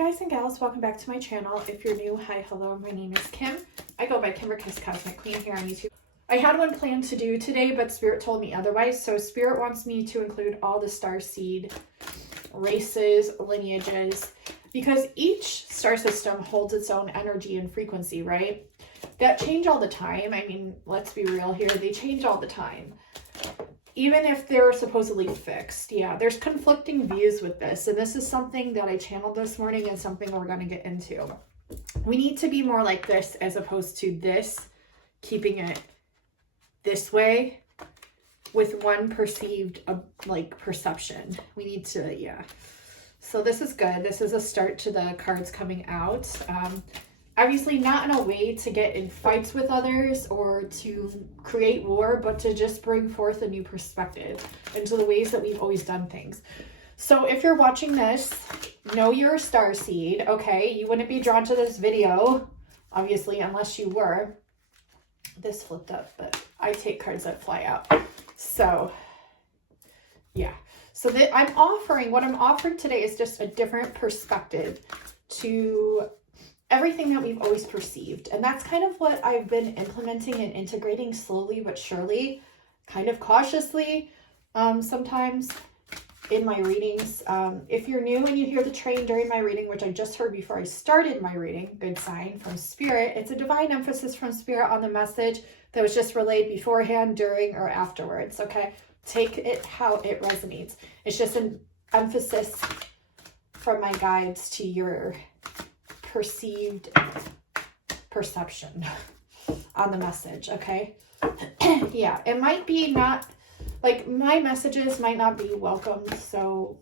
guys and gals, welcome back to my channel. If you're new, hi, hello, my name is Kim. I go by Kimber Kiss Cosmic Queen here on YouTube. I had one planned to do today, but Spirit told me otherwise. So Spirit wants me to include all the starseed races, lineages, because each star system holds its own energy and frequency, right? That change all the time. I mean, let's be real here. They change all the time. Even if they're supposedly fixed. Yeah, there's conflicting views with this. And this is something that I channeled this morning and something we're going to get into. We need to be more like this as opposed to this, keeping it this way with one perceived perception. We need to, yeah. So this is good. This is a start to the cards coming out. Obviously not in a way to get in fights with others or to create war, but to just bring forth a new perspective into the ways that we've always done things. So if you're watching this, know you're a starseed, okay? You wouldn't be drawn to this video, obviously, unless you were. This flipped up, but I take cards that fly out. So, yeah. So what I'm offering today is just a different perspective to everything that we've always perceived. And that's kind of what I've been implementing and integrating slowly but surely, kind of cautiously, sometimes in my readings. If you're new and you hear the train during my reading, which I just heard before I started my reading, good sign from Spirit. It's a divine emphasis from Spirit on the message that was just relayed beforehand, during, or afterwards, okay? Take it how it resonates. It's just an emphasis from my guides to your perceived perception on the message, okay? Yeah, it might be not, like, my messages might not be welcomed so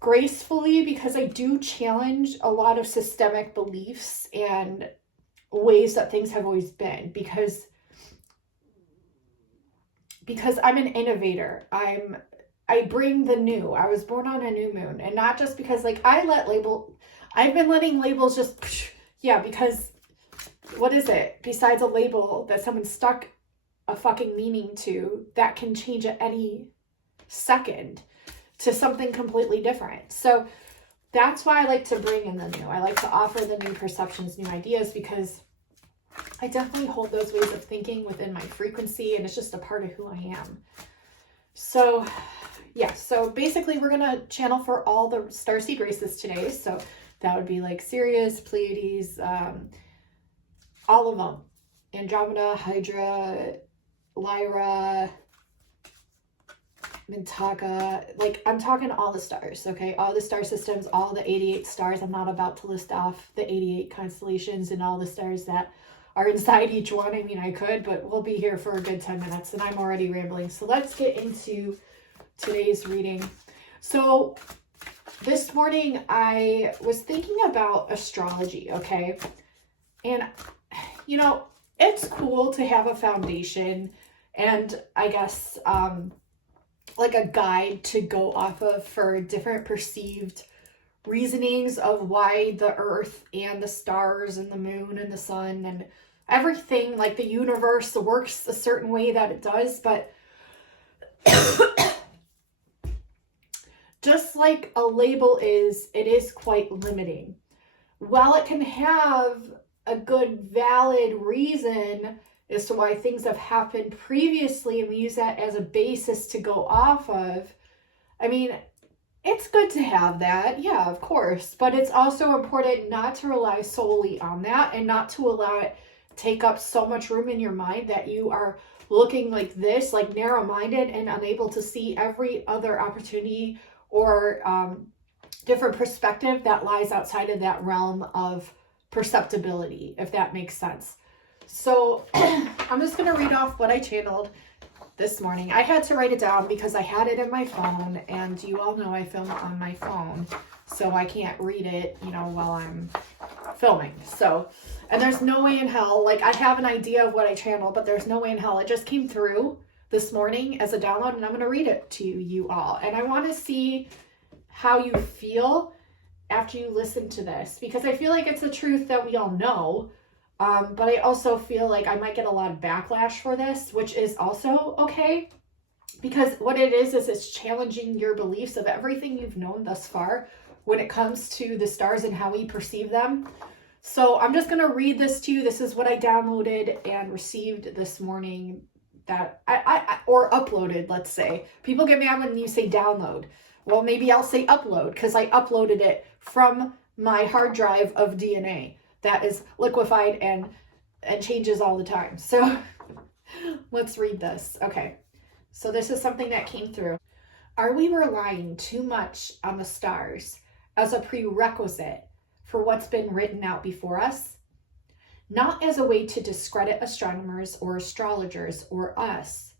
gracefully because I do challenge a lot of systemic beliefs and ways that things have always been because I'm an innovator. I bring the new. I was born on a new moon, and not just because I've been letting labels just, yeah, because what is it besides a label that someone stuck a fucking meaning to that can change at any second to something completely different. So that's why I like to bring in the new. I like to offer the new perceptions, new ideas, because I definitely hold those ways of thinking within my frequency, and it's just a part of who I am. So yeah, so basically we're going to channel for all the starseed races today. So that would be like Sirius, Pleiades, all of them. Andromeda, Hydra, Lyra, Mintaka, like I'm talking all the stars, okay? All the star systems, all the 88 stars. I'm not about to list off the 88 constellations and all the stars that are inside each one. I mean, I could, but we'll be here for a good 10 minutes and I'm already rambling. So let's get into today's reading. So this morning I was thinking about astrology, okay? And, you know, it's cool to have a foundation and I guess like a guide to go off of for different perceived reasonings of why the earth and the stars and the moon and the sun and everything, like the universe, works a certain way that it does. But just like a label is, it is quite limiting. While it can have a good valid reason as to why things have happened previously and we use that as a basis to go off of, I mean, it's good to have that, yeah, of course, but it's also important not to rely solely on that and not to allow it take up so much room in your mind that you are looking like this, like narrow-minded and unable to see every other opportunity or different perspective that lies outside of that realm of perceptibility, if that makes sense. So I'm just going to read off what I channeled this morning. I had to write it down because I had it in my phone, and you all know I film on my phone, so I can't read it, you know, while I'm filming. So, and there's no way in hell, like I have an idea of what I channeled, but there's no way in hell. It just came through this morning as a download, and I'm going to read it to you all. And I want to see how you feel after you listen to this, because I feel like it's a truth that we all know. But I also feel like I might get a lot of backlash for this, which is also okay, because what it is it's challenging your beliefs of everything you've known thus far when it comes to the stars and how we perceive them. So I'm just going to read this to you. This is what I downloaded and received this morning, that or uploaded, let's say. People get mad when you say download. Well, maybe I'll say upload, because I uploaded it from my hard drive of DNA that is liquefied and changes all the time. So let's read this. Okay. So this is something that came through. Are we relying too much on the stars as a prerequisite for what's been written out before us? Not as a way to discredit astronomers or astrologers or us,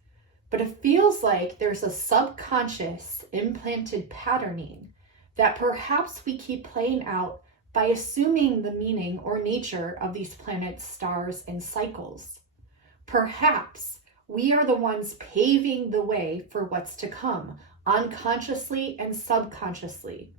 but it feels like there's a subconscious implanted patterning that perhaps we keep playing out by assuming the meaning or nature of these planets, stars, and cycles. Perhaps we are the ones paving the way for what's to come, unconsciously and subconsciously.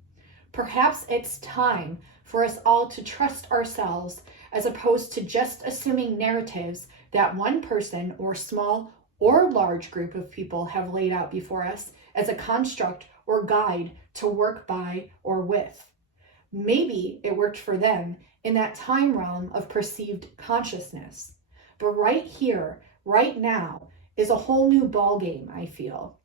Perhaps it's time for us all to trust ourselves as opposed to just assuming narratives that one person or small or large group of people have laid out before us as a construct or guide to work by or with. Maybe it worked for them in that time realm of perceived consciousness. But right here, right now, is a whole new ballgame, I feel.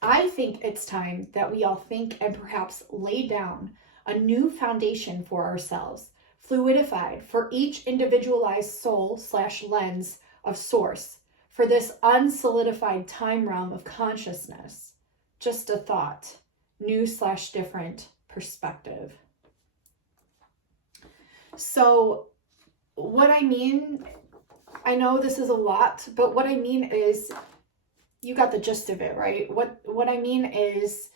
I think it's time that we all think and perhaps lay down a new foundation for ourselves, fluidified for each individualized soul/lens of source, for this unsolidified time realm of consciousness. Just a thought, new/different perspective. So what I mean, I know this is a lot, but what I mean is, you got the gist of it, right? What I mean is,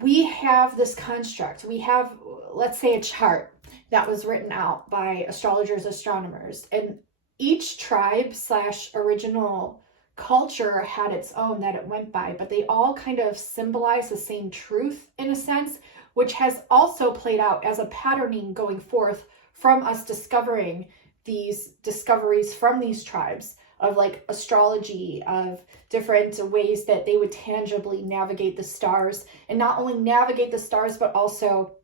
we have this construct. We have, let's say, a chart that was written out by astrologers, astronomers, and each tribe/original culture had its own that it went by, but they all kind of symbolize the same truth in a sense, which has also played out as a patterning going forth from us discovering these discoveries from these tribes of like astrology, of different ways that they would tangibly navigate the stars, and not only navigate the stars, but also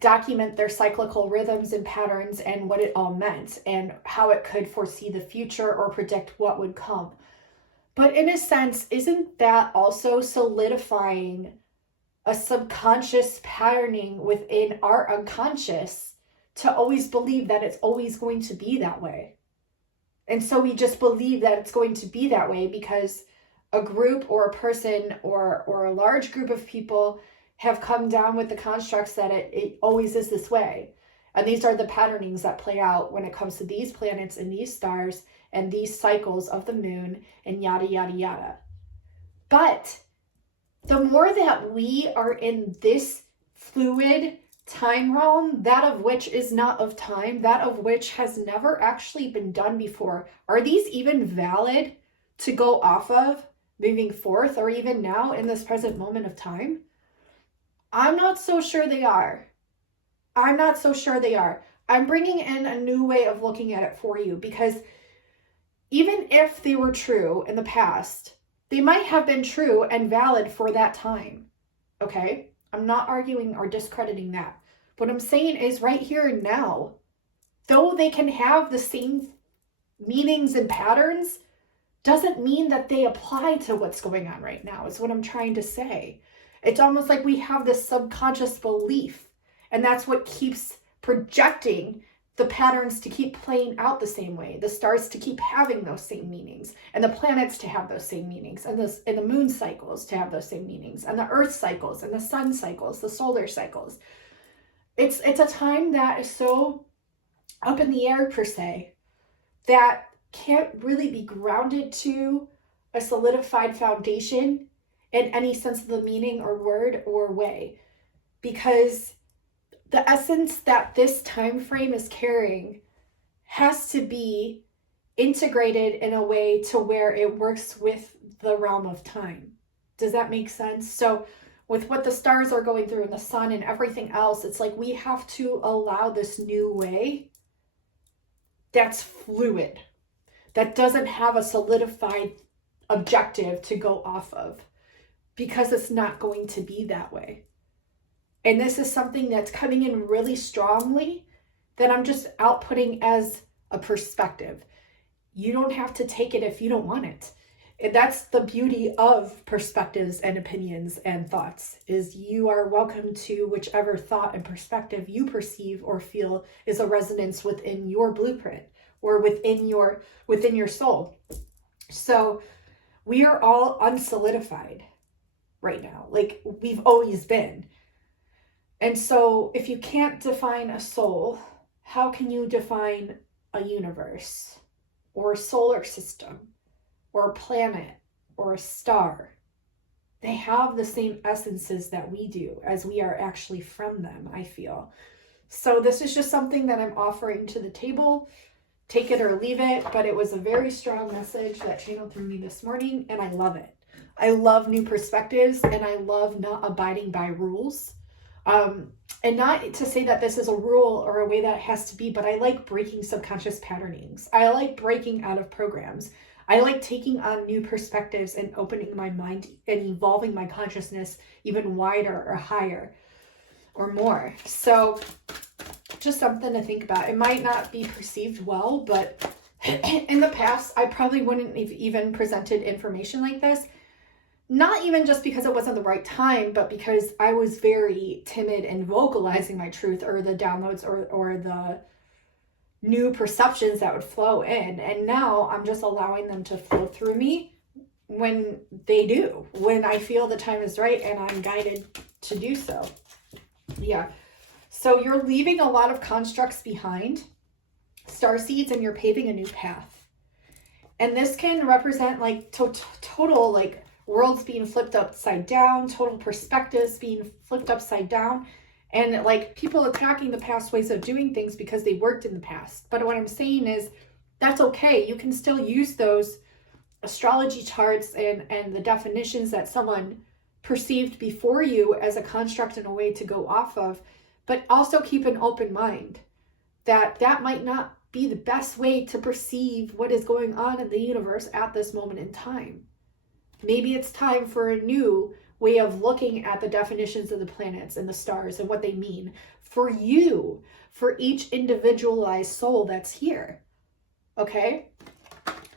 document their cyclical rhythms and patterns and what it all meant and how it could foresee the future or predict what would come. But in a sense, isn't that also solidifying a subconscious patterning within our unconscious to always believe that it's always going to be that way? And so we just believe that it's going to be that way because a group or a person or a large group of people have come down with the constructs that it always is this way. And these are the patternings that play out when it comes to these planets and these stars and these cycles of the moon and yada, yada, yada. But the more that we are in this fluid time realm, that of which is not of time, that of which has never actually been done before, are these even valid to go off of moving forth or even now in this present moment of time? I'm not so sure they are. I'm not so sure they are. I'm bringing in a new way of looking at it for you, because even if they were true in the past, they might have been true and valid for that time. Okay? I'm not arguing or discrediting that. What I'm saying is right here and now, though they can have the same meanings and patterns, doesn't mean that they apply to what's going on right now, is what I'm trying to say. It's almost like we have this subconscious belief, and that's what keeps projecting the patterns to keep playing out the same way, the stars to keep having those same meanings, and the planets to have those same meanings, and the moon cycles to have those same meanings, and the earth cycles, and the sun cycles, the solar cycles. It's a time that is so up in the air, per se, that can't really be grounded to a solidified foundation in any sense of the meaning or word or way, because the essence that this time frame is carrying has to be integrated in a way to where it works with the realm of time. Does that make sense? So with what the stars are going through and the sun and everything else, it's like we have to allow this new way that's fluid, that doesn't have a solidified objective to go off of, because it's not going to be that way. and this is something that's coming in really strongly, that I'm just outputting as a perspective. You don't have to take it if you don't want it. And that's the beauty of perspectives and opinions and thoughts, is you are welcome to whichever thought and perspective you perceive or feel is a resonance within your blueprint or within your soul. So we are all unsolidified right now, like we've always been. And so if you can't define a soul, how can you define a universe or a solar system or a planet or a star? They have the same essences that we do, as we are actually from them, I feel. So this is just something that I'm offering to the table. Take it or leave it, but it was a very strong message that channeled through me this morning, and I love it. I love new perspectives, and I love not abiding by rules. And not to say that this is a rule or a way that it has to be, but I like breaking subconscious patternings. I like breaking out of programs. I like taking on new perspectives and opening my mind and evolving my consciousness even wider or higher or more. So just something to think about. It might not be perceived well, but in the past, I probably wouldn't have even presented information like this. Not even just because it wasn't the right time, but because I was very timid in vocalizing my truth or the downloads or the new perceptions that would flow in. And now I'm just allowing them to flow through me when they do, when I feel the time is right and I'm guided to do so. Yeah. So you're leaving a lot of constructs behind, starseeds, and you're paving a new path. And this can represent like total like worlds being flipped upside down, total perspectives being flipped upside down, and like people attacking the past ways of doing things because they worked in the past. But what I'm saying is that's okay. You can still use those astrology charts and the definitions that someone perceived before you as a construct and a way to go off of, but also keep an open mind that that might not be the best way to perceive what is going on in the universe at this moment in time. Maybe it's time for a new way of looking at the definitions of the planets and the stars and what they mean for you, for each individualized soul that's here. Okay?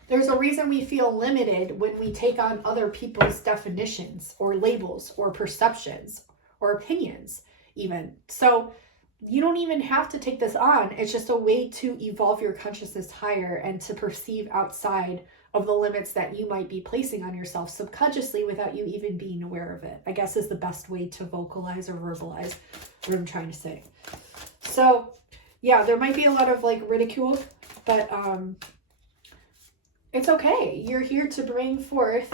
There's a reason we feel limited when we take on other people's definitions or labels or perceptions or opinions even. So you don't even have to take this on. It's just a way to evolve your consciousness higher and to perceive outside of the limits that you might be placing on yourself subconsciously without you even being aware of it, I guess is the best way to vocalize or verbalize what I'm trying to say. So yeah, there might be a lot of like ridicule, but it's okay. You're here to bring forth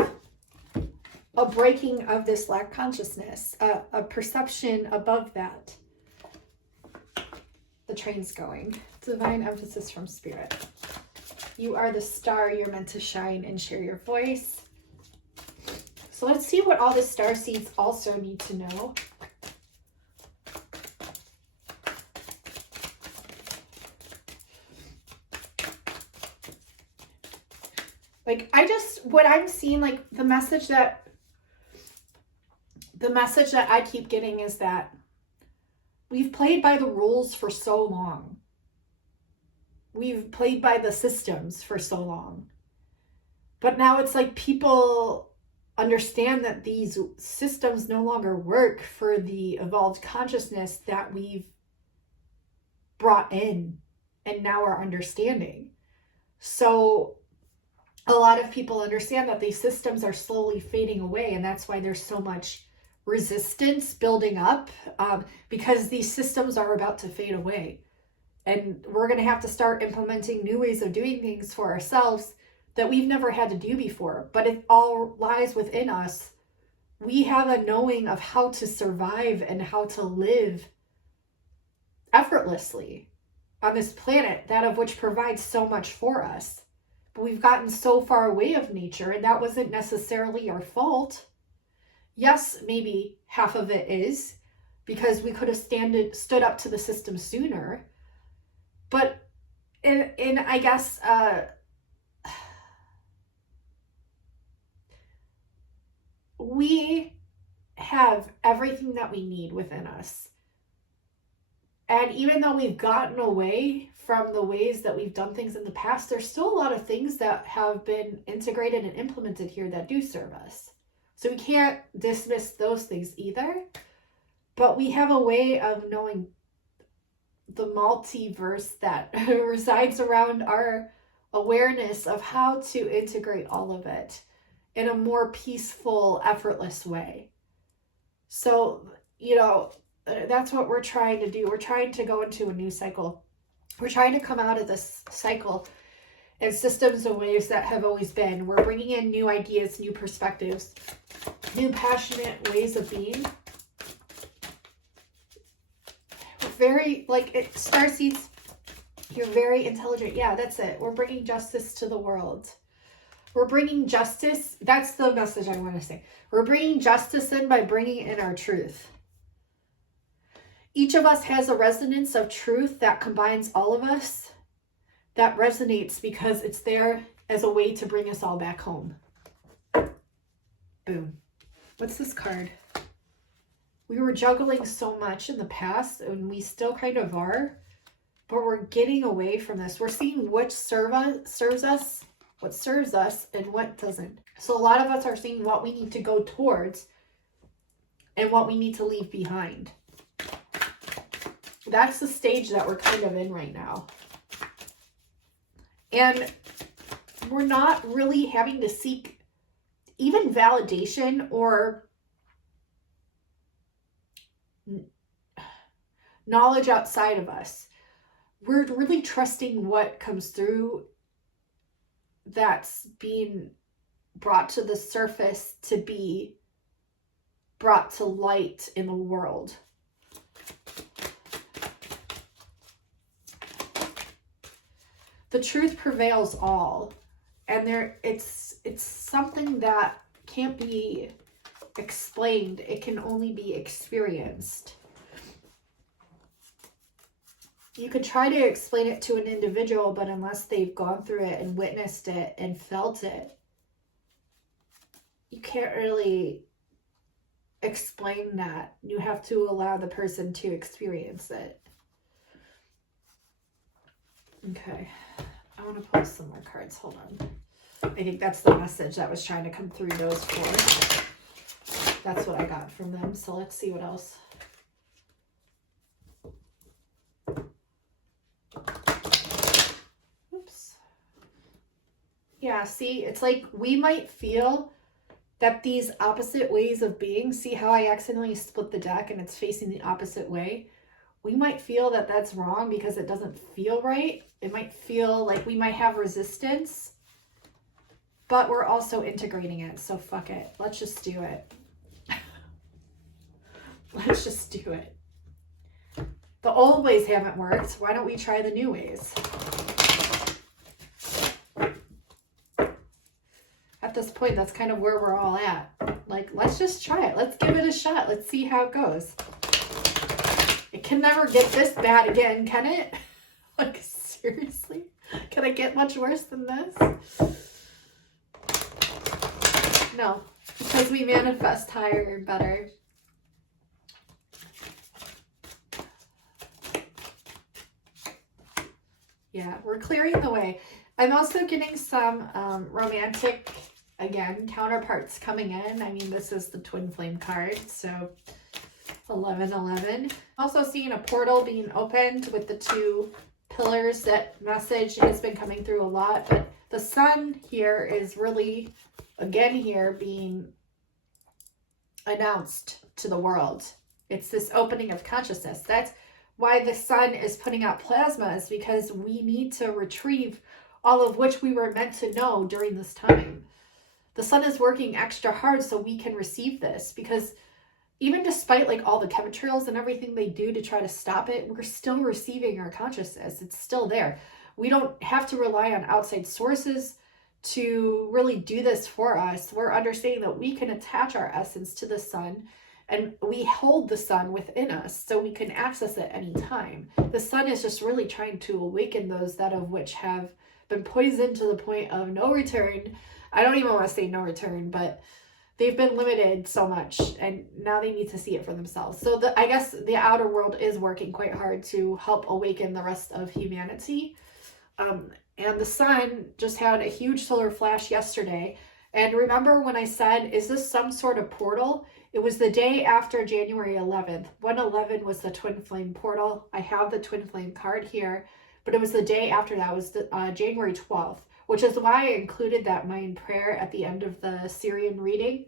a breaking of this lack consciousness, a perception above that. The train's going. Divine emphasis from spirit. You are the star. You're meant to shine and share your voice. So let's see what all the star seeds also need to know. Like, what I'm seeing, like the message that I keep getting is that we've played by the rules for so long. We've played by the systems for so long. But now it's like people understand that these systems no longer work for the evolved consciousness that we've brought in and now are understanding. So a lot of people understand that these systems are slowly fading away, and that's why there's so much resistance building up, because these systems are about to fade away. And we're going to have to start implementing new ways of doing things for ourselves that we've never had to do before. But it all lies within us. We have a knowing of how to survive and how to live effortlessly on this planet, that of which provides so much for us. But we've gotten so far away of nature, and that wasn't necessarily our fault. Yes, maybe half of it is, because we could have stood up to the system sooner. But in I guess, we have everything that we need within us. And even though we've gotten away from the ways that we've done things in the past, there's still a lot of things that have been integrated and implemented here that do serve us. So we can't dismiss those things either. But we have a way of knowing the multiverse that resides around our awareness of how to integrate all of it in a more peaceful, effortless way. So, that's what we're trying to do. We're trying to go into a new cycle. We're trying to come out of this cycle and systems and ways that have always been. We're bringing in new ideas, new perspectives, new passionate ways of being. Very, Starseeds, you're very intelligent. Yeah, that's it. We're bringing justice to the world. We're bringing justice. That's the message I want to say. We're bringing justice in by bringing in our truth. Each of us has a resonance of truth that combines all of us. That resonates because it's there as a way to bring us all back home. Boom. What's this card? We were juggling so much in the past, and we still kind of are, but we're getting away from this. We're seeing what serves us, and what doesn't. So a lot of us are seeing what we need to go towards and what we need to leave behind. That's the stage that we're kind of in right now. And we're not really having to seek even validation or knowledge outside of us. We're really trusting what comes through that's being brought to the surface to be brought to light in the world. The truth prevails all, and it's something that can't be explained. It can only be experienced. You could try to explain it to an individual, but unless they've gone through it and witnessed it and felt it, you can't really explain that. You have to allow the person to experience it. Okay, I want to pull some more cards. Hold on. I think that's the message that was trying to come through those four. That's what I got from them. So let's see what else. Oops. Yeah, see, it's like we might feel that these opposite ways of being, see how I accidentally split the deck and it's facing the opposite way? We might feel that that's wrong because it doesn't feel right. It might feel like we might have resistance, but we're also integrating it. So fuck it. Let's just do it. Let's just do it. The old ways haven't worked. Why don't we try the new ways? At this point, that's kind of where we're all at. Like, let's just try it. Let's give it a shot. Let's see how it goes. It can never get this bad again, can it? Like, seriously? Can it get much worse than this? No, because we manifest higher and better. Yeah, we're clearing the way. I'm also getting some romantic, again, counterparts coming in. I mean, this is the twin flame card, so 1111. Also seeing a portal being opened with the two pillars. That message has been coming through a lot, but the sun here is really, again here, being announced to the world. It's this opening of consciousness. That's why the sun is putting out plasma, is because we need to retrieve all of which we were meant to know during this time. The sun is working extra hard so we can receive this, because even despite like all the chemtrails and everything they do to try to stop it, we're still receiving our consciousness. It's still there. We don't have to rely on outside sources to really do this for us. We're understanding that we can attach our essence to the sun, and we hold the sun within us so we can access it anytime. The sun is just really trying to awaken those that of which have been poisoned to the point of no return. I don't even want to say no return, but they've been limited so much, and now they need to see it for themselves. So I guess the outer world is working quite hard to help awaken the rest of humanity. And the sun just had a huge solar flash yesterday. And remember when I said, is this some sort of portal? It was the day after January 11th. 111 was the twin flame portal. I have the twin flame card here, but it was the day after that. It was the, January 12th, which is why I included that Mayan prayer at the end of the Syrian reading.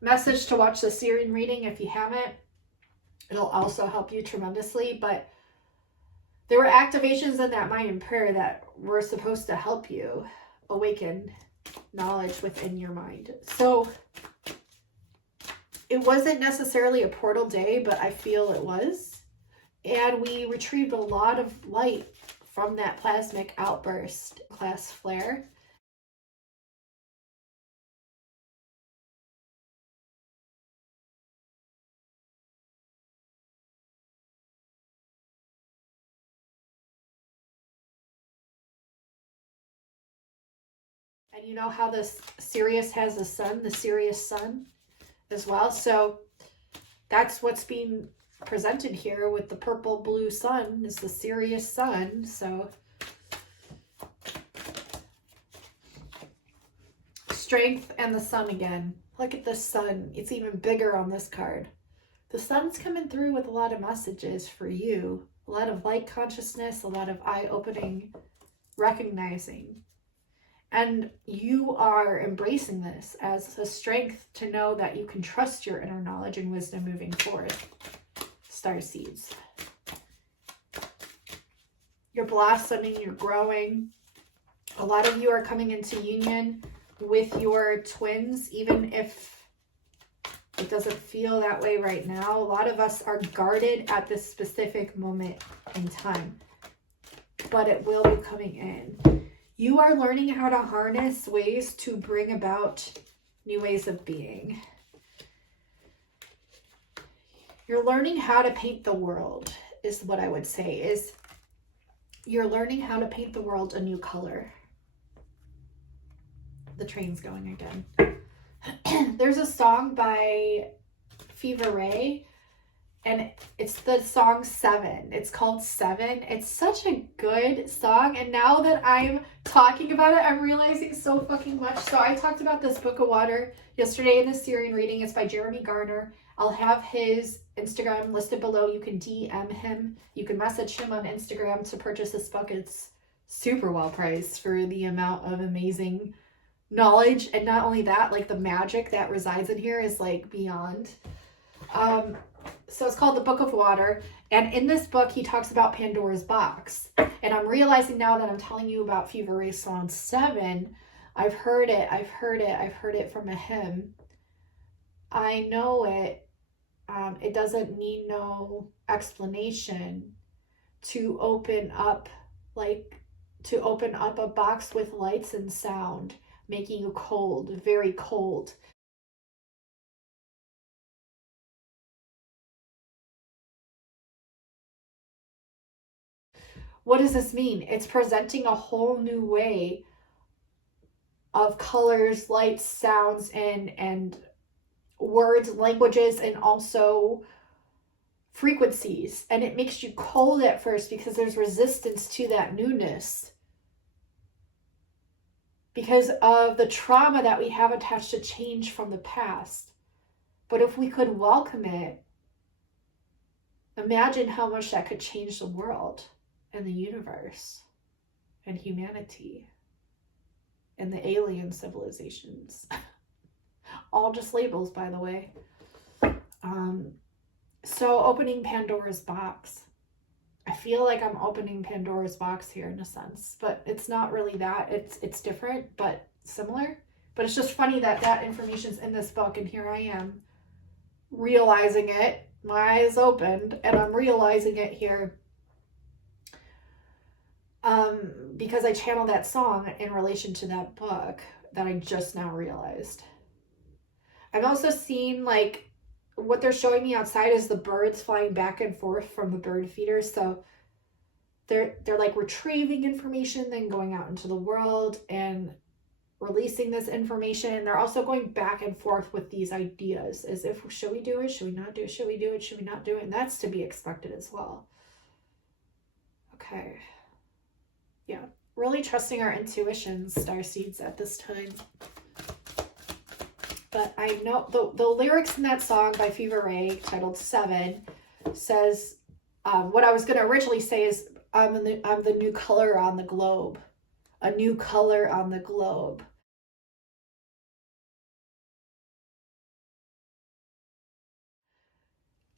Message to watch the Syrian reading if you haven't. It'll also help you tremendously. But there were activations in that Mayan prayer that were supposed to help you awaken knowledge within your mind. So it wasn't necessarily a portal day, but I feel it was. And we retrieved a lot of light from that plasmic outburst class flare. And you know how this Sirius has the sun, the Sirius sun as well. So that's what's being presented here with the purple blue sun is the Sirius sun. So strength and the sun again. Look at the sun. It's even bigger on this card. The sun's coming through with a lot of messages for you. A lot of light consciousness, a lot of eye-opening, recognizing. And you are embracing this as a strength to know that you can trust your inner knowledge and wisdom moving forward. Starseeds. You're blossoming, you're growing. A lot of you are coming into union with your twins, even if it doesn't feel that way right now. A lot of us are guarded at this specific moment in time, but it will be coming in. You are learning how to harness ways to bring about new ways of being. You're learning how to paint the world, is what I would say, is you're learning how to paint the world a new color. The train's going again. There's a song by Fever Ray, and it's the song 7. It's called 7. It's such a good song, and now that I'm talking about it, I'm realizing so fucking much. So I talked about this book of water yesterday in the Syrian reading. It's by Jeremy Garner. I'll have his Instagram listed below. You can DM him. You can message him on Instagram to purchase this book. It's super well priced for the amount of amazing knowledge. And not only that, like the magic that resides in here is like beyond. So it's called The Book of Water. And in this book, he talks about Pandora's box. And I'm realizing now that I'm telling you about Fever Ray Song 7, I've heard it from a hymn. I know it. It doesn't need no explanation to open up a box with lights and sound, making you cold, very cold. What does this mean? It's presenting a whole new way of colors, lights, sounds, and words, languages, and also frequencies. And it makes you cold at first because there's resistance to that newness, because of the trauma that we have attached to change from the past. But if we could welcome it, imagine how much that could change the world and the universe and humanity and the alien civilizations. All just labels, by the way. So opening Pandora's box. I feel like I'm opening Pandora's box here in a sense, but it's not really that. It's different, but similar. But it's just funny that that information's in this book, and here I am realizing it. My eyes opened, and I'm realizing it here. Because I channeled that song in relation to that book that I just now realized. I'm also seeing like what they're showing me outside is the birds flying back and forth from the bird feeders. So they're like retrieving information, then going out into the world and releasing this information. They're also going back and forth with these ideas as if, should we do it? Should we not do it? Should we do it? Should we not do it? And that's to be expected as well. Okay. Yeah. Really trusting our intuitions, starseeds, at this time. But I know the lyrics in that song by Fever Ray titled 7 says, what I was going to originally say is, I'm the new color on the globe. A new color on the globe.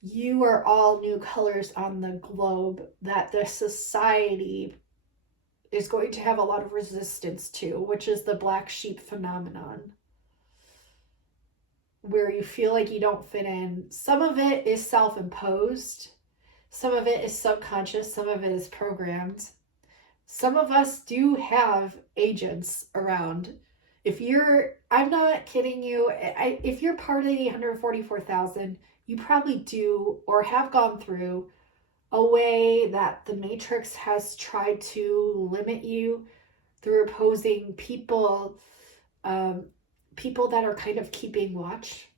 You are all new colors on the globe that the society is going to have a lot of resistance to, which is the black sheep phenomenon, where you feel like you don't fit in. Some of it is self-imposed. Some of it is subconscious. Some of it is programmed. Some of us do have agents around. I'm not kidding you, if you're part of the 144,000, you probably do or have gone through a way that the Matrix has tried to limit you through opposing people, people that are kind of keeping watch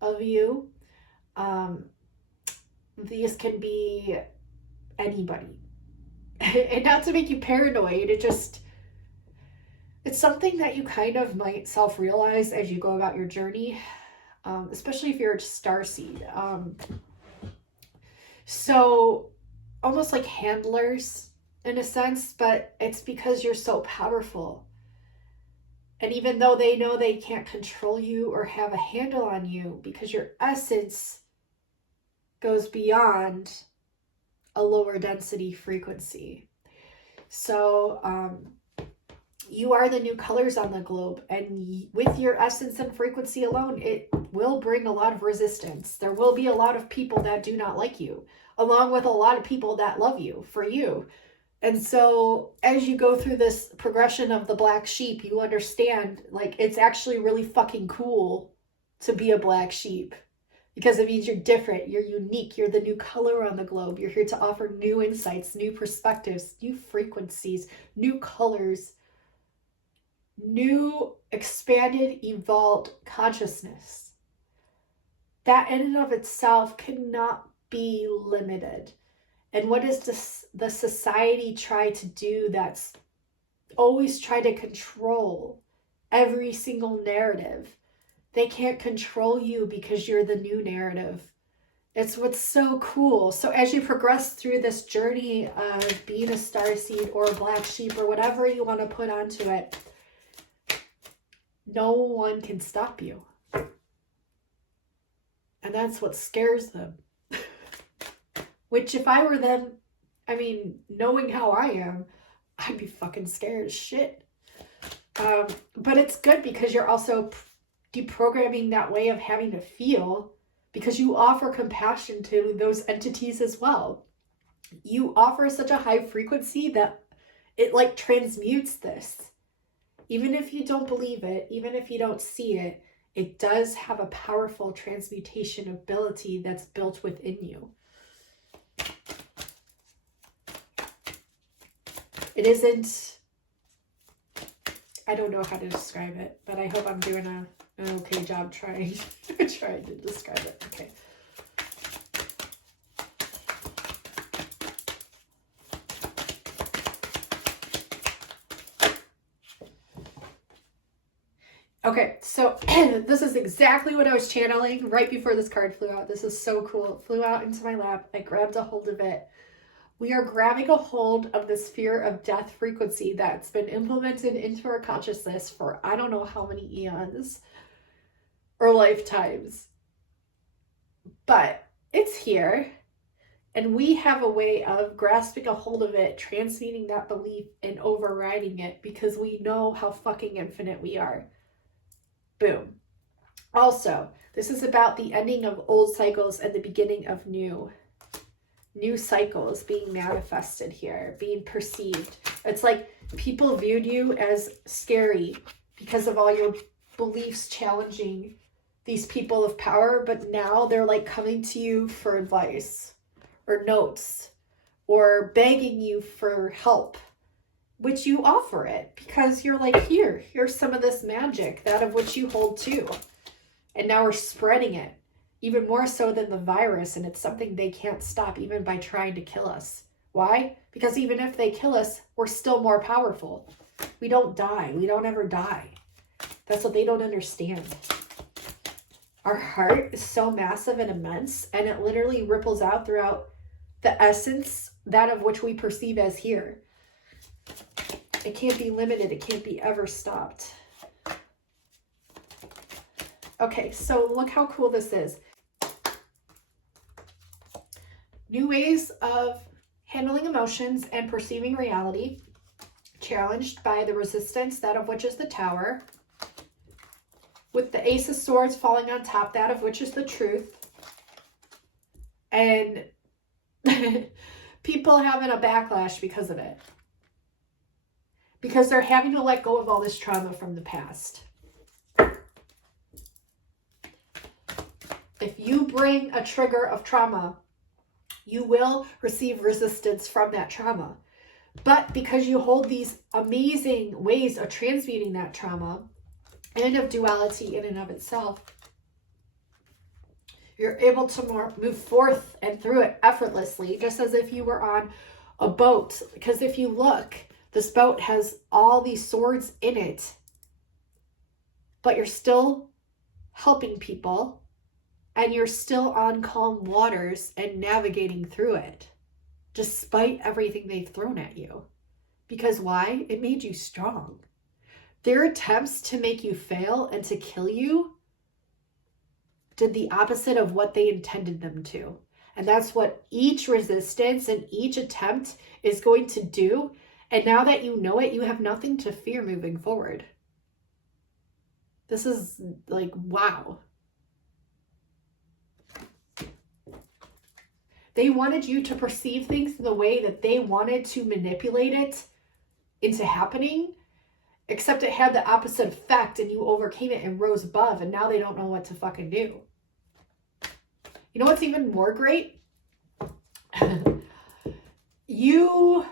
of you. These can be anybody. And not to make you paranoid, it's something that you kind of might self-realize as you go about your journey, especially if you're a starseed. So almost like handlers in a sense, but it's because you're so powerful. And even though they know they can't control you or have a handle on you, because your essence goes beyond a lower density frequency. So you are the new colors on the globe, and with your essence and frequency alone, it will bring a lot of resistance. There will be a lot of people that do not like you, along with a lot of people that love you for you. And so as you go through this progression of the black sheep, you understand, like, it's actually really fucking cool to be a black sheep, because it means you're different, you're unique, you're the new color on the globe. You're here to offer new insights, new perspectives, new frequencies, new colors, new expanded, evolved consciousness. That in and of itself cannot be limited. And what does the society try to do? That's always try to control every single narrative. They can't control you because you're the new narrative. It's what's so cool. So as you progress through this journey of being a starseed or a black sheep or whatever you want to put onto it, no one can stop you. And that's what scares them. Which, if I were them, I mean, knowing how I am, I'd be fucking scared as shit. But it's good because you're also deprogramming that way of having to feel, because you offer compassion to those entities as well. You offer such a high frequency that it like transmutes this. Even if you don't believe it, even if you don't see it, it does have a powerful transmutation ability that's built within you. It isn't, I don't know how to describe it, but I hope I'm doing an okay job trying to describe it. Okay. Okay, so this is exactly what I was channeling right before this card flew out. This is so cool. It flew out into my lap. I grabbed a hold of it. We are grabbing a hold of this fear of death frequency that's been implemented into our consciousness for I don't know how many eons or lifetimes. But it's here, and we have a way of grasping a hold of it, transmuting that belief and overriding it, because we know how fucking infinite we are. Boom. Also, this is about the ending of old cycles and the beginning of new cycles being manifested here, being perceived. It's like people viewed you as scary because of all your beliefs challenging these people of power, but now they're like coming to you for advice or notes or begging you for help. which you offer it because you're like, here's some of this magic, that of which you hold too. And now we're spreading it even more so than the virus. And it's something they can't stop even by trying to kill us. Why? Because even if they kill us, we're still more powerful. We don't die. We don't ever die. That's what they don't understand. Our heart is so massive and immense, and it literally ripples out throughout the essence, that of which we perceive as here. It can't be limited. It can't be ever stopped. Okay, so look how cool this is. New ways of handling emotions and perceiving reality, challenged by the resistance, that of which is the Tower, with the Ace of Swords falling on top, that of which is the Truth, and people having a backlash because of it. Because they're having to let go of all this trauma from the past. If you bring a trigger of trauma, you will receive resistance from that trauma. But because you hold these amazing ways of transmuting that trauma and of duality in and of itself, you're able to move forth and through it effortlessly, just as if you were on a boat. Because if you look, this boat has all these swords in it, but you're still helping people. And you're still on calm waters and navigating through it, despite everything they've thrown at you. Because why? It made you strong. Their attempts to make you fail and to kill you did the opposite of what they intended them to. And that's what each resistance and each attempt is going to do. And now that you know it, you have nothing to fear moving forward. This is like, wow. They wanted you to perceive things in the way that they wanted to manipulate it into happening, except it had the opposite effect and you overcame it and rose above, and now they don't know what to fucking do. You know what's even more great? You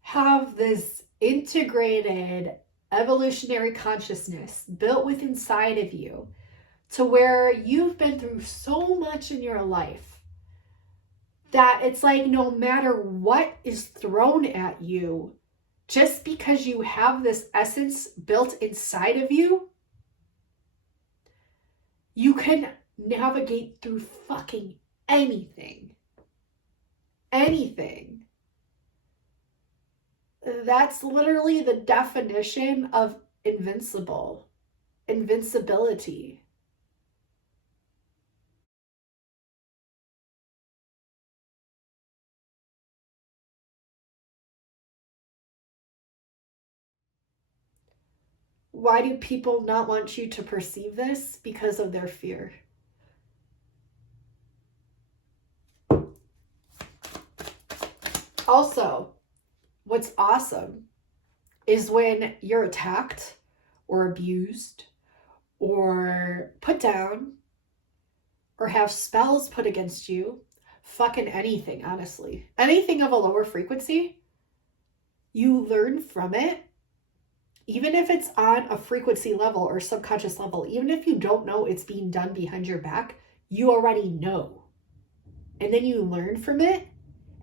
have this integrated evolutionary consciousness built within inside of you to where you've been through so much in your life that it's like no matter what is thrown at you, just because you have this essence built inside of you, you can navigate through fucking anything. Anything. That's literally the definition of invincible. Invincibility. Why do people not want you to perceive this? Because of their fear. Also, what's awesome is when you're attacked or abused or put down or have spells put against you, fucking anything, honestly. Anything of a lower frequency, you learn from it. Even if it's on a frequency level or subconscious level, even if you don't know it's being done behind your back, you already know. And then you learn from it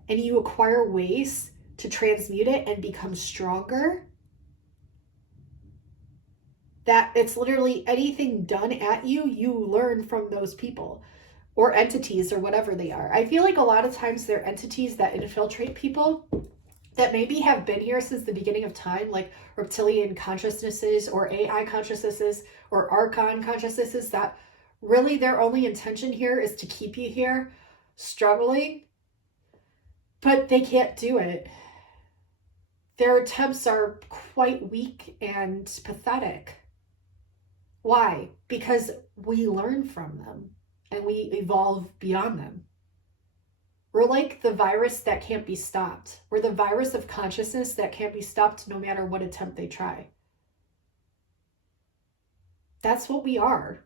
and you acquire ways to transmute it and become stronger. That it's literally anything done at you, you learn from those people or entities or whatever they are. I feel like a lot of times they're entities that infiltrate people that maybe have been here since the beginning of time, like reptilian consciousnesses or AI consciousnesses or archon consciousnesses, that really their only intention here is to keep you here struggling, but they can't do it. Their attempts are quite weak and pathetic. Why? Because we learn from them and we evolve beyond them. We're like the virus that can't be stopped. We're the virus of consciousness that can't be stopped no matter what attempt they try. That's what we are.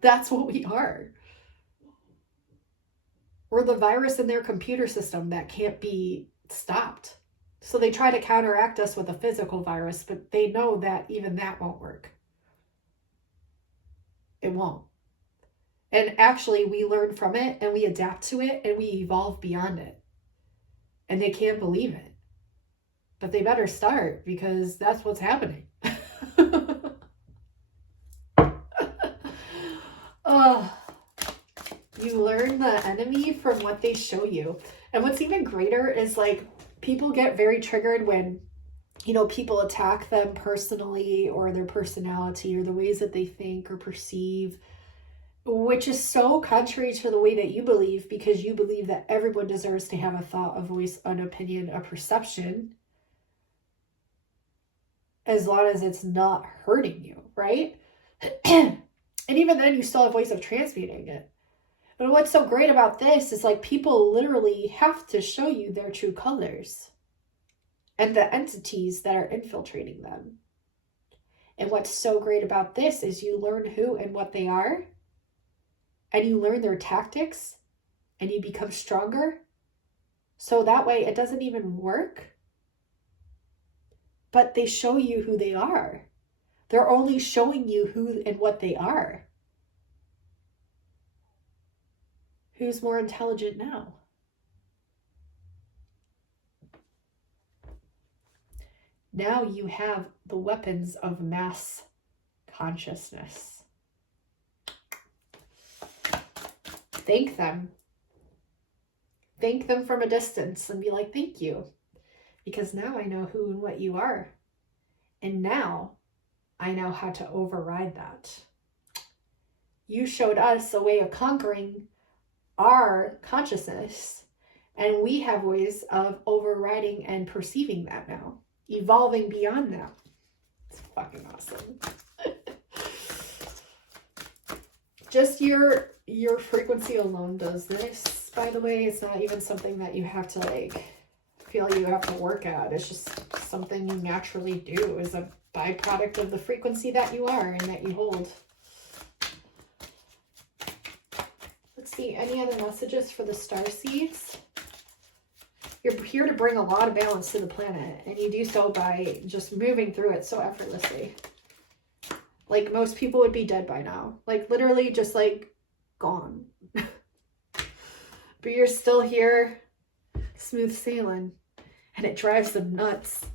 That's what we are. We're the virus in their computer system that can't be stopped. So they try to counteract us with a physical virus, but they know that even that won't work. It won't. And actually, we learn from it and we adapt to it and we evolve beyond it. And they can't believe it. But they better start, because that's what's happening. Oh, you learn the enemy from what they show you. And what's even greater is, like, people get very triggered when, you know, people attack them personally, or their personality, or the ways that they think or perceive, which is so contrary to the way that you believe, because you believe that everyone deserves to have a thought, a voice, an opinion, a perception, as long as it's not hurting you, right? And even then, you still have ways of transmuting it. But what's so great about this is, like, people literally have to show you their true colors and the entities that are infiltrating them. And what's so great about this is you learn who and what they are, and you learn their tactics, and you become stronger. So that way it doesn't even work, but they show you who they are. They're only showing you who and what they are. Who's more intelligent now? Now you have the weapons of mass consciousness. Thank them. Thank them from a distance and be like, thank you. Because now I know who and what you are. And now I know how to override that. You showed us a way of conquering our consciousness, and we have ways of overriding and perceiving that now, evolving beyond that. It's fucking awesome. Just your frequency alone does this, by the way. It's not even something that you have to, like, feel you have to work at. It's just something you naturally do as a byproduct of the frequency that you are and that you hold. Let's see, any other messages for the starseeds? You're here to bring a lot of balance to the planet, and you do so by just moving through it so effortlessly. Like, most people would be dead by now. Like, literally just, like, gone. But you're still here, smooth sailing, and it drives them nuts.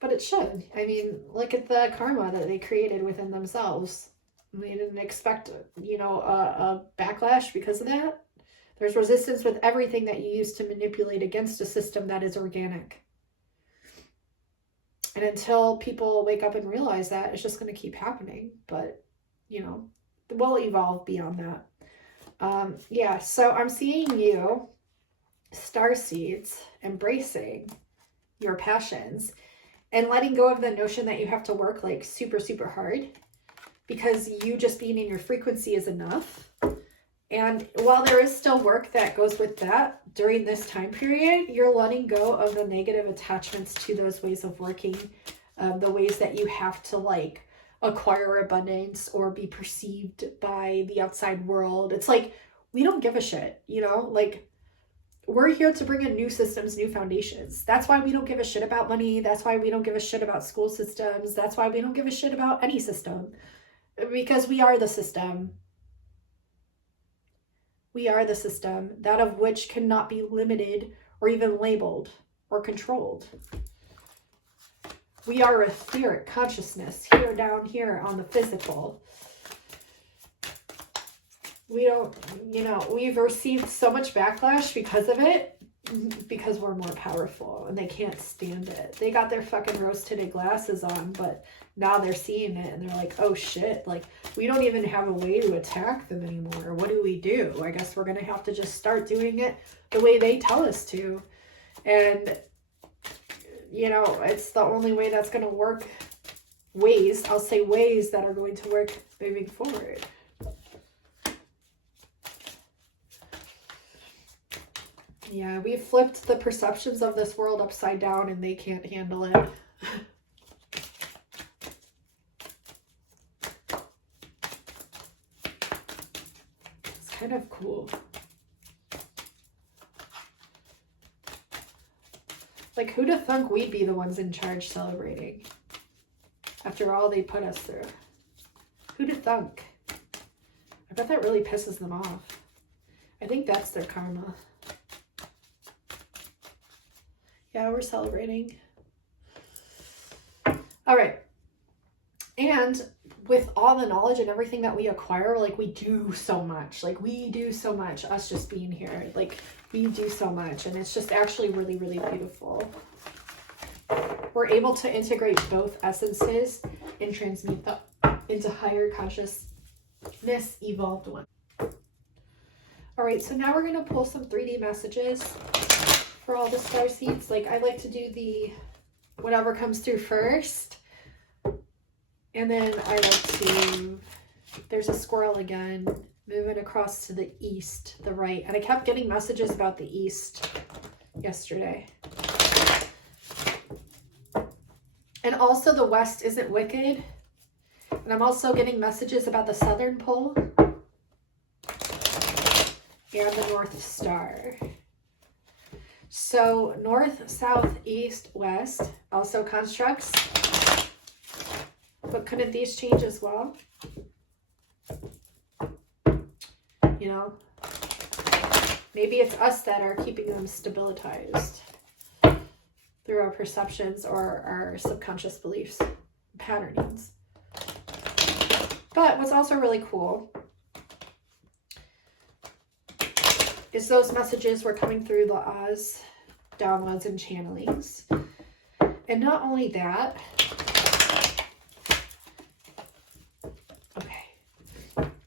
But it should. I mean, look at the karma that they created within themselves. They didn't expect, you know, a backlash because of that. There's resistance with everything that you use to manipulate against a system that is organic. And until people wake up and realize that, it's just going to keep happening. But, you know, we'll evolve beyond that. Yeah, so I'm seeing you, starseeds, embracing your passions and letting go of the notion that you have to work, like, super, super hard, because you just being in your frequency is enough. And while there is still work that goes with that during this time period, you're letting go of the negative attachments to those ways of working, the ways that you have to, like, acquire abundance or be perceived by the outside world. It's like, we don't give a shit, you know? Like, we're here to bring in new systems, new foundations. That's why we don't give a shit about money. That's why we don't give a shit about school systems. That's why we don't give a shit about any system. Because we are the system. We are the system, that of which cannot be limited or even labeled or controlled. We are etheric consciousness here, down here on the physical. We don't, you know, we've received so much backlash because of it, because we're more powerful, and they can't stand it. They got their fucking rose-tinted glasses on, but now they're seeing it and they're like, oh shit, like, we don't even have a way to attack them anymore. What do? I guess we're gonna have to just start doing it the way they tell us to. And, you know, it's the only way that's gonna work. I'll say ways that are going to work moving forward. Yeah, we flipped the perceptions of this world upside down and they can't handle it. It's kind of cool. Like, who'd have thunk we'd be the ones in charge celebrating after all they put us through? Who'd have thunk? I bet that really pisses them off. I think that's their karma. Yeah, we're celebrating. All right. And with all the knowledge and everything that we acquire, like, we do so much. Like, we do so much, us just being here. Like, we do so much. And it's just actually really, really beautiful. We're able to integrate both essences and transmute them into higher consciousness, evolved one. All right, so now we're going to pull some 3D messages for all the star seeds. Like, I like to do the whatever comes through first. And then I like to, there's a squirrel again, moving across to the east, the right. And I kept getting messages about the east yesterday. And also the west isn't wicked. And I'm also getting messages about the southern pole and the North Star. So north, south, east, west, also constructs. But couldn't these change as well? You know, maybe it's us that are keeping them stabilized through our perceptions or our subconscious beliefs, patternings. But what's also really cool is those messages were coming through the Oz downloads and channelings. And not only that,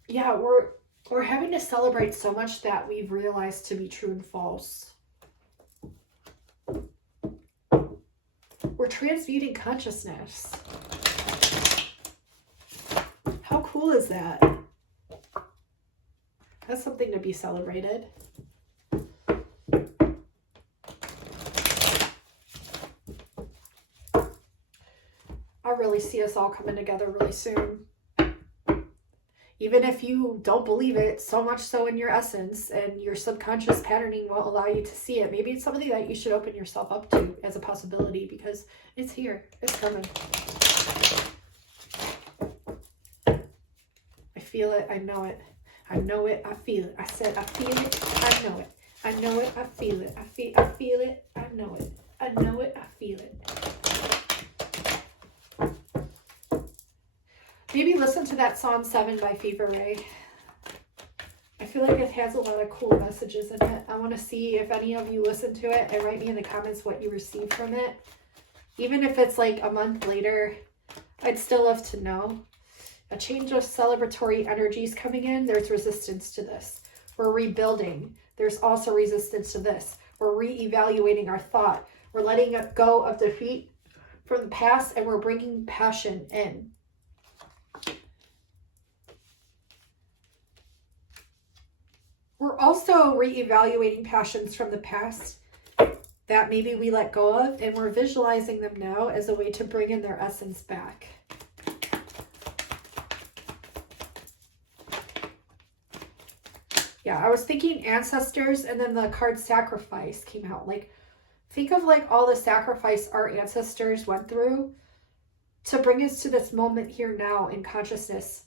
yeah, we're having to celebrate so much that we've realized to be true and false. We're transmuting consciousness. How cool is that? That's something to be celebrated. I really see us all coming together really soon. Even if you don't believe it, so much so in your essence and your subconscious patterning won't allow you to see it. Maybe it's something that you should open yourself up to as a possibility because it's here. It's coming. I feel it. I know it. I know it. I feel it. I said I feel it. I know it. I know it. I feel it. I feel it. I know it. I know it. I feel it. Maybe listen to that Song 7 by Fever Ray. I feel like it has a lot of cool messages in it. I want to see if any of you listen to it and write me in the comments what you received from it. Even if it's like a month later, I'd still love to know. A change of celebratory energies coming in. There's resistance to this. We're rebuilding. There's also resistance to this. We're re-evaluating our thought. We're letting go of defeat from the past and we're bringing passion in. We're also reevaluating passions from the past that maybe we let go of, and we're visualizing them now as a way to bring in their essence back. Yeah, I was thinking ancestors, and then the card sacrifice came out. Like, think of like all the sacrifice our ancestors went through to bring us to this moment here now in consciousness,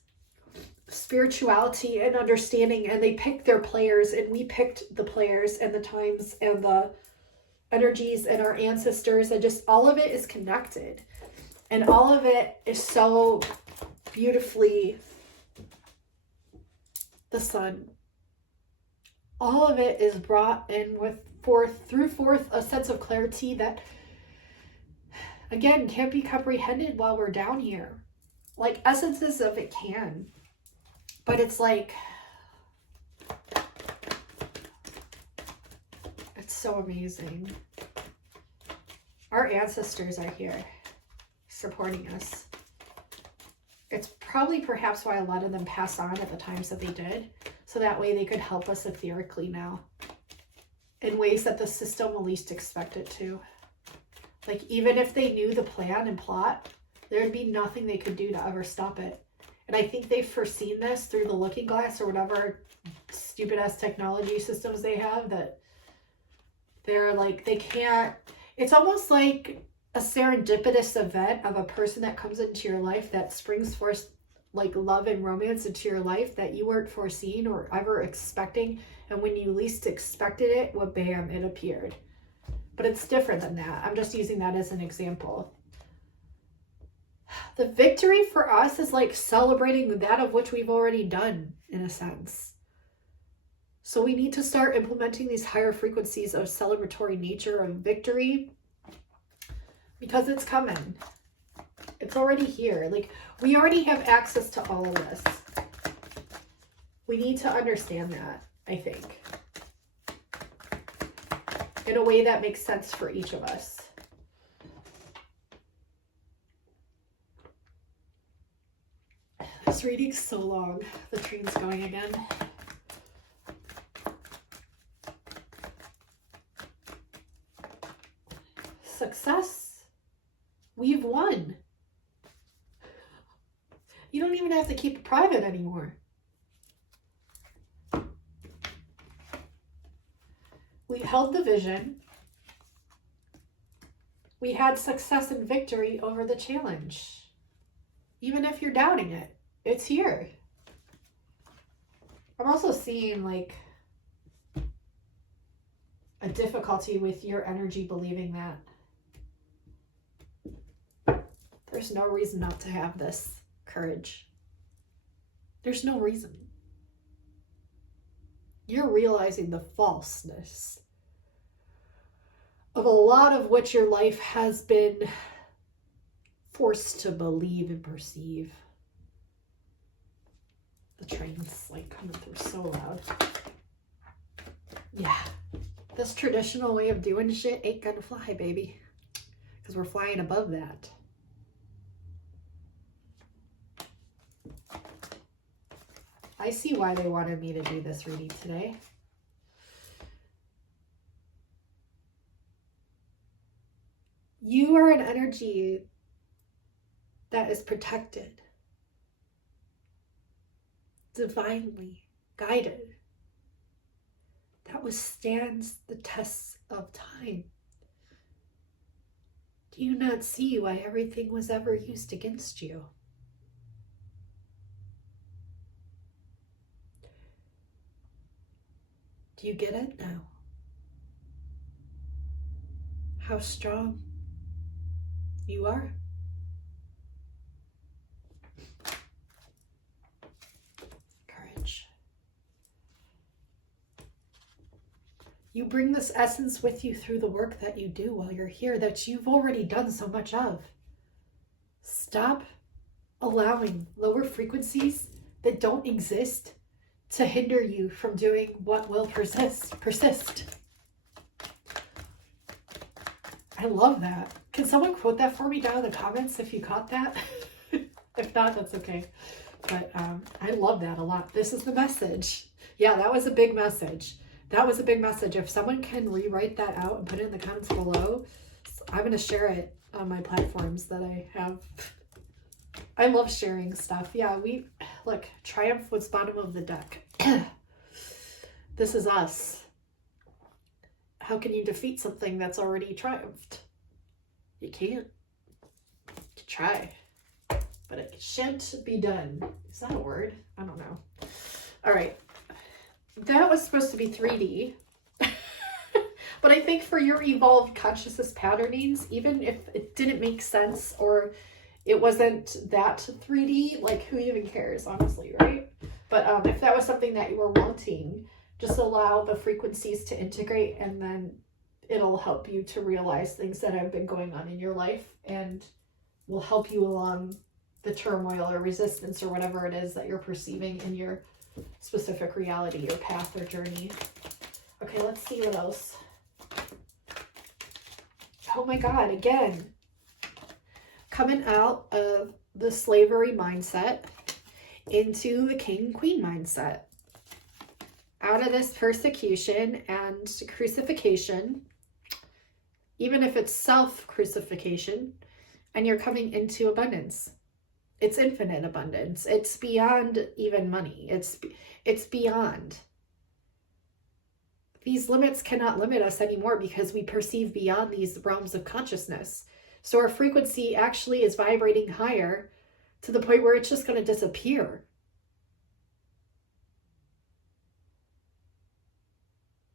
spirituality and understanding. And they picked their players and we picked the players and the times and the energies and our ancestors, and just all of it is connected and all of it is so beautifully the sun. All of it is brought in with forth a sense of clarity that again can't be comprehended while we're down here. Like essences of it can, but it's like it's so amazing. Our ancestors are here supporting us. It's probably perhaps why a lot of them passed on at the times that they did, so that way they could help us etherically now in ways that the system will least expect it to. Like even if they knew the plan and plot, there'd be nothing they could do to ever stop it. And I think they've foreseen this through the looking glass or whatever stupid ass technology systems they have, that they're like, they can't, It's almost like a serendipitous event of a person that comes into your life that springs forth like love and romance into your life that you weren't foreseeing or ever expecting. And when you least expected it, well, bam, it appeared. But it's different than that. I'm just using that as an example. The victory for us is like celebrating that of which we've already done, in a sense. So we need to start implementing these higher frequencies of celebratory nature of victory, because it's coming. It's already here. Like, we already have access to all of this. We need to understand that, I think, in a way that makes sense for each of us. This reading's so long. The train's going again. Success. We've won. You don't even have to keep it private anymore. We held the vision. We had success and victory over the challenge. Even if you're doubting it, it's here. I'm also seeing like a difficulty with your energy believing that. There's no reason not to have this courage. There's no reason. You're realizing the falseness of a lot of what your life has been forced to believe and perceive. The train's like coming through so loud. Yeah. This traditional way of doing shit ain't gonna fly, baby. Because we're flying above that. I see why they wanted me to do this reading today. You are an energy that is protected, divinely guided, that withstands the tests of time. Do you not see why everything was ever used against you? Do you get it now? How strong you are? Courage. You bring this essence with you through the work that you do while you're here, that you've already done so much of. Stop allowing lower frequencies that don't exist to hinder you from doing what will persist. I love that. Can someone quote that for me down in the comments if you caught that? If not, that's okay. But I love that a lot. This is the message. Yeah, that was a big message. That was a big message. If someone can rewrite that out and put it in the comments below, I'm going to share it on my platforms that I have. I love sharing stuff. Yeah, look, triumph was bottom of the deck. This is us. How can you defeat something that's already triumphed? You can't. You try, but it shan't be done. Is that a word? I don't know. All right. That was supposed to be 3D. But I think for your evolved consciousness patternings, even if it didn't make sense or it wasn't that 3D, like who even cares, honestly, right? But if that was something that you were wanting, just allow the frequencies to integrate, and then it'll help you to realize things that have been going on in your life and will help you along the turmoil or resistance or whatever it is that you're perceiving in your specific reality, your path or journey. Okay, let's see what else. Oh my God, again. Coming out of the slavery mindset into the king-queen mindset. Out of this persecution and crucifixion, even if it's self-crucifixion, and you're coming into abundance. It's infinite abundance. It's beyond even money. It's beyond. these limits cannot limit us anymore because we perceive beyond these realms of consciousness. So our frequency actually is vibrating higher to the point where it's just going to disappear.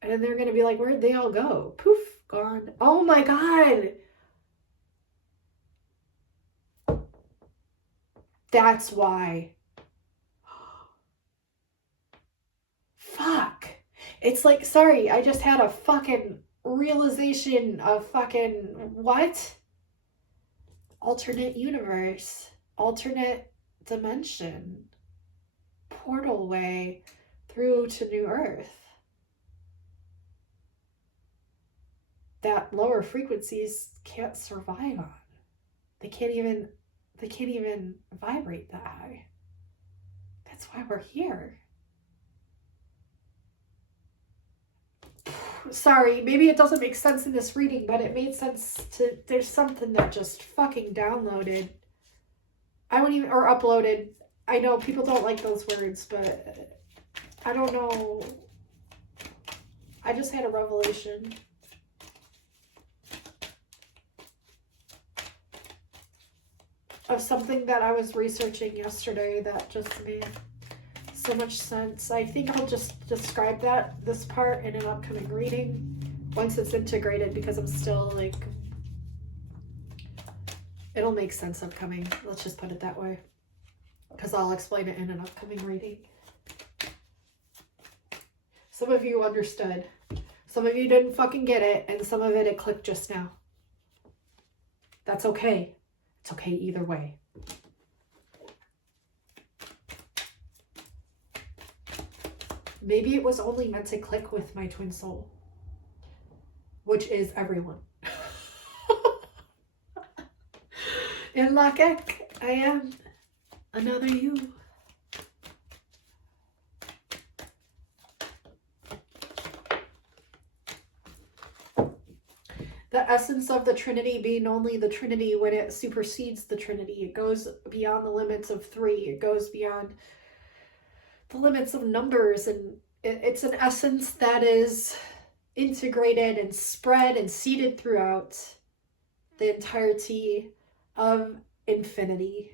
And then they're going to be like, where'd they all go? Poof, gone. Oh my God. That's why. Fuck. It's like, sorry, I just had a fucking realization of fucking what? Alternate universe, alternate dimension, portal way through to New Earth. That lower frequencies can't survive on. They can't even vibrate that high. That's why we're here. Sorry, maybe it doesn't make sense in this reading, but it made sense to, there's something that just fucking downloaded. I wouldn't even, or uploaded. I know people don't like those words, but I don't know. I just had a revelation. Of something that I was researching yesterday that just made so much sense. I think I'll just describe this part in an upcoming reading once it's integrated, because I'm still like, it'll make sense upcoming. Let's just put it that way, because I'll explain it in an upcoming reading. Some of you understood. Some of you didn't fucking get it, and some of it clicked just now. That's okay. It's okay either way. Maybe it was only meant to click with my twin soul, which is everyone. In Lakek, I am another you. The essence of the Trinity being only the Trinity when it supersedes the Trinity. It goes beyond the limits of 3. It goes beyond the limits of numbers, and it's an essence that is integrated and spread and seeded throughout the entirety of infinity.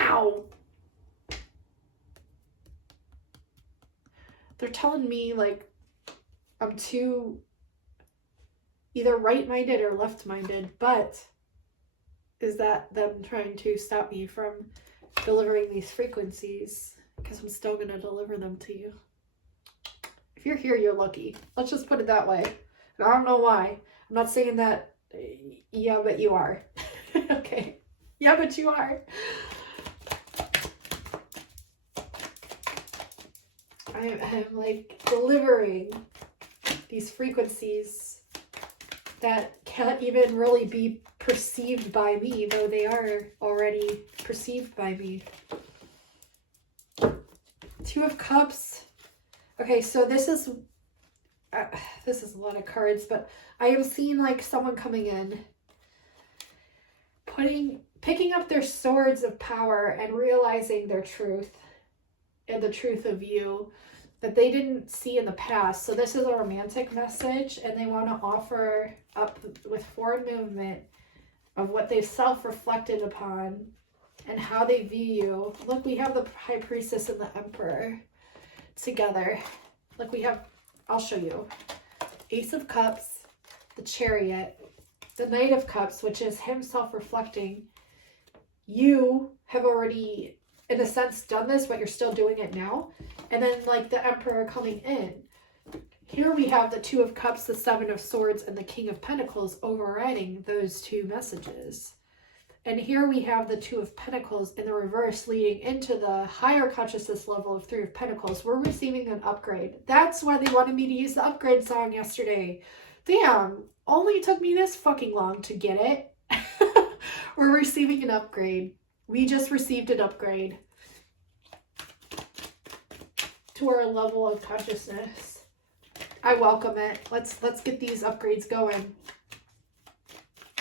Ow! They're telling me like I'm too either right-minded or left-minded, but is that them trying to stop me from delivering these frequencies? Because I'm still going to deliver them to you. If you're here, you're lucky. Let's just put it that way. And I don't know why. I'm not saying that, yeah, but you are. Okay. Yeah, but you are. I'm like delivering these frequencies that can't even really be perceived by me, though they are already perceived by me. 2 of Cups. Okay, so this is a lot of cards, but I am seeing like someone coming in, picking up their swords of power and realizing their truth and the truth of you that they didn't see in the past. So this is a romantic message, and they want to offer up with forward movement of what they've self-reflected upon and how they view you. Look, we have the High Priestess and the Emperor together. Look, we have, I'll show you. Ace of Cups, the Chariot, the Knight of Cups, which is him self-reflecting. You have already, in a sense, done this, but you're still doing it now. And then like the Emperor coming in. Here we have the 2 of Cups, the 7 of Swords, and the King of Pentacles overriding those 2 messages. And here we have the 2 of Pentacles in the reverse, leading into the higher consciousness level of 3 of Pentacles. We're receiving an upgrade. That's why they wanted me to use the upgrade song yesterday. Damn, only took me this fucking long to get it. We're receiving an upgrade. We just received an upgrade to our level of consciousness. I welcome it. Let's get these upgrades going.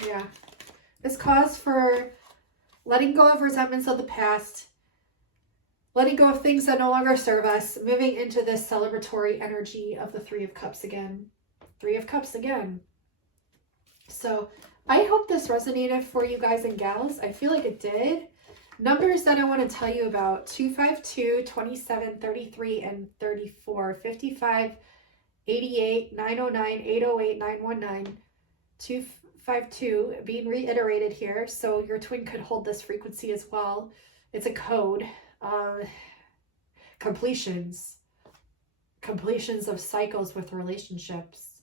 Yeah. This cause for letting go of resentments of the past, letting go of things that no longer serve us, moving into this celebratory energy of the Three of Cups again. Three of Cups again. So I hope this resonated for you guys and gals. I feel like it did. Numbers that I want to tell you about: 252, 27, 33, and 34, 55, 88, 909, 808, 919, 252 being reiterated here. So your twin could hold this frequency as well. It's a code. Completions of cycles with relationships.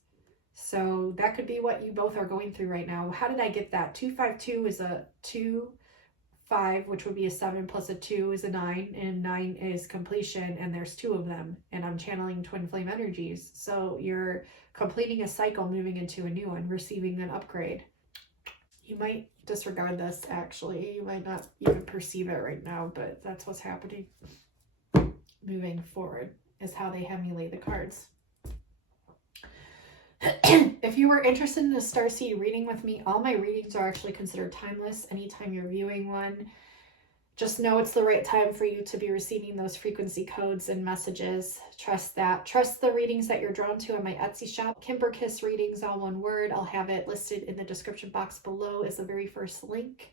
So that could be what you both are going through right now. How did I get that? 252 is a 2, 5, which would be a 7, plus a 2 is a 9, and 9 is completion, and there's 2 of them, and I'm channeling twin flame energies. So you're completing a cycle, moving into a new one, receiving an upgrade. You might disregard this, actually. You might not even perceive it right now, but that's what's happening. Moving forward is how they have me lay the cards. If you were interested in a starseed reading with me, all my readings are actually considered timeless. Anytime you're viewing one, just know it's the right time for you to be receiving those frequency codes and messages. Trust that. Trust the readings that you're drawn to on my Etsy shop. Kimberkiss readings, all one word. I'll have it listed in the description box below as the very first link.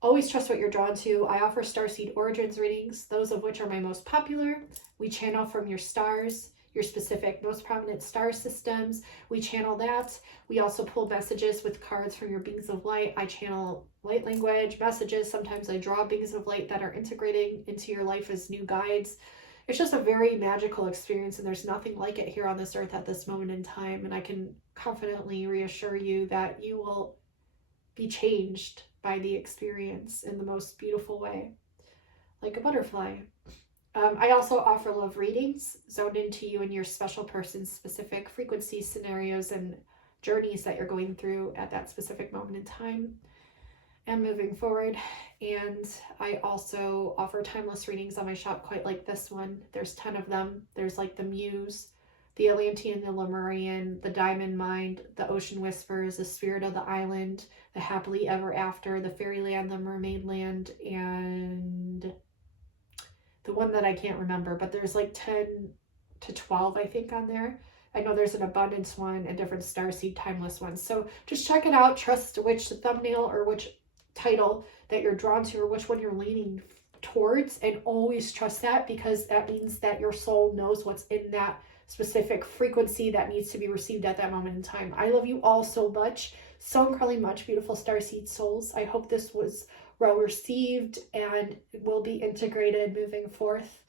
Always trust what you're drawn to. I offer starseed origins readings, those of which are my most popular. We channel from your stars, your specific most prominent star systems. We channel that. We also pull messages with cards from your beings of light. I channel light language messages. Sometimes I draw beings of light that are integrating into your life as new guides. It's just a very magical experience, and there's nothing like it here on this earth at this moment in time. And I can confidently reassure you that you will be changed by the experience in the most beautiful way, like a butterfly. I also offer love readings zoned into you and your special person's specific frequencies, scenarios, and journeys that you're going through at that specific moment in time and moving forward. And I also offer timeless readings on my shop, quite like this one. There's 10 of them. There's like the Muse, the Atlantean, the Lemurian, the Diamond Mind, the Ocean Whispers, the Spirit of the Island, the Happily Ever After, the Fairyland, the Mermaid Land, and the one that I can't remember, but there's like 10 to 12, I think, on there. I know there's an abundance one and different starseed timeless ones. So just check it out. Trust which thumbnail or which title that you're drawn to or which one you're leaning towards, and always trust that, because that means that your soul knows what's in that specific frequency that needs to be received at that moment in time. I love you all so much, so incredibly much, beautiful starseed souls. I hope this was well received and will be integrated moving forth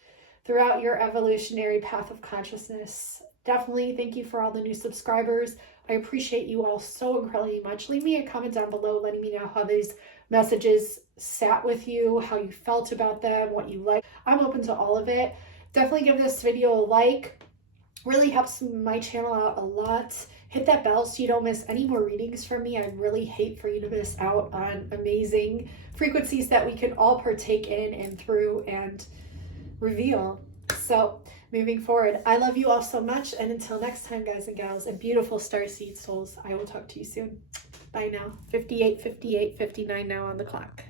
throughout your evolutionary path of consciousness. Definitely thank you for all the new subscribers. I appreciate you all so incredibly much. Leave me a comment down below letting me know how these messages sat with you, how you felt about them, what you like. I'm open to all of it. Definitely give this video a like. Really helps my channel out a lot. Hit that bell so you don't miss any more readings from me. I'd really hate for you to miss out on amazing frequencies that we can all partake in and through and reveal. So moving forward, I love you all so much. And until next time, guys and gals and beautiful starseed souls, I will talk to you soon. Bye now. 58, 58, 59 now on the clock.